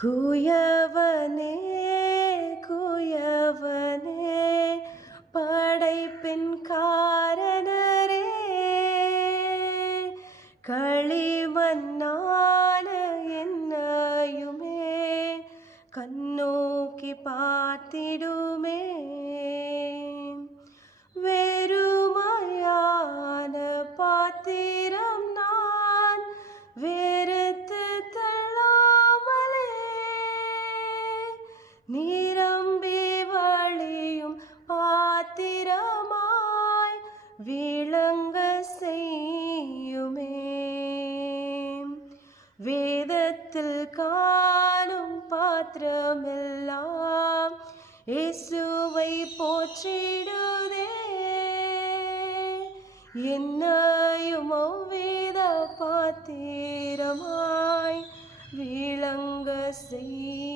குயவனே குயவனே படைப்பின் காரணரே, களிமண்ணான என்னையுமே கண்ணோக்கி பார்த்திடுமே. வெறுமையான பாத்திரம் நான் வெறுத்து தள்ளாமலே, நிரம்பி வழியும் பாத்திரமாய் விளங்க செய்யுமே. வேதத்தில் காணும் பாத்திரமெல்லாம் இயேசுவை போற்றிடுதே, என்னையும் அவ்வேத பாத்திரமாய் விளங்க செய்